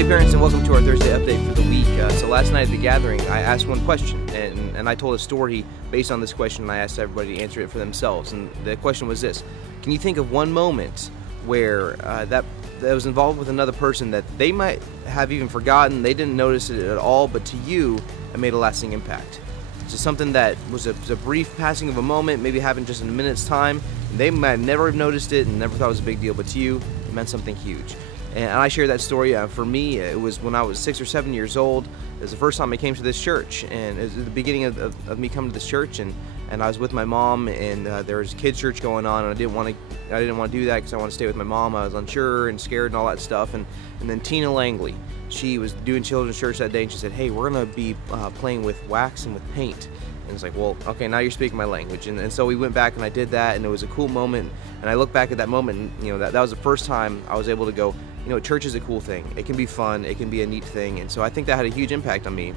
Hey parents, and welcome to our Thursday update for the week. So last night at the gathering, I asked one question, and I told a story based on this question, and I asked everybody to answer it for themselves. And the question was this: can you think of one moment where that was involved with another person that they might have even forgotten, they didn't notice it at all, but to you, it made a lasting impact? It's just something that was a brief passing of a moment, maybe happened just in a minute's time. They might never have noticed it and never thought it was a big deal, but to you, it meant something huge. And I share that story. For me, it was when I was 6 or 7 years old. It was the first time I came to this church, and it was the beginning of me coming to this church. And I was with my mom, and there was a kids' church going on, and I didn't want to do that because I wanted to stay with my mom. I was unsure and scared and all that stuff. And then Tina Langley, she was doing children's church that day, and she said, "Hey, we're gonna be playing with wax and with paint." And it's like, well, okay, now you're speaking my language. And so we went back and I did that, and it was a cool moment. And I look back at that moment, and that was the first time I was able to go, church is a cool thing. It can be fun. It can be a neat thing. And so I think that had a huge impact on me.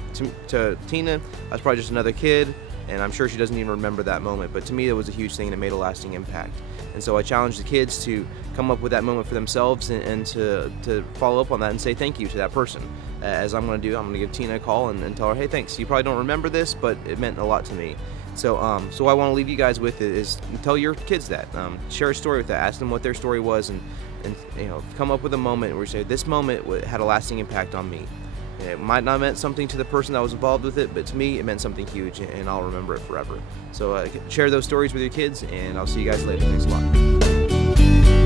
To Tina, I was probably just another kid, and I'm sure she doesn't even remember that moment. But to me, it was a huge thing, and it made a lasting impact. And so I challenge the kids to come up with that moment for themselves and to follow up on that and say thank you to that person. As I'm going to do, I'm going to give Tina a call and tell her, hey, thanks. You probably don't remember this, but it meant a lot to me. So what I want to leave you guys with is tell your kids that. Share a story with that. Ask them what their story was, and come up with a moment where you say, this moment had a lasting impact on me. It might not have meant something to the person that was involved with it, but to me, it meant something huge, and I'll remember it forever. So share those stories with your kids, and I'll see you guys later. Thanks a lot.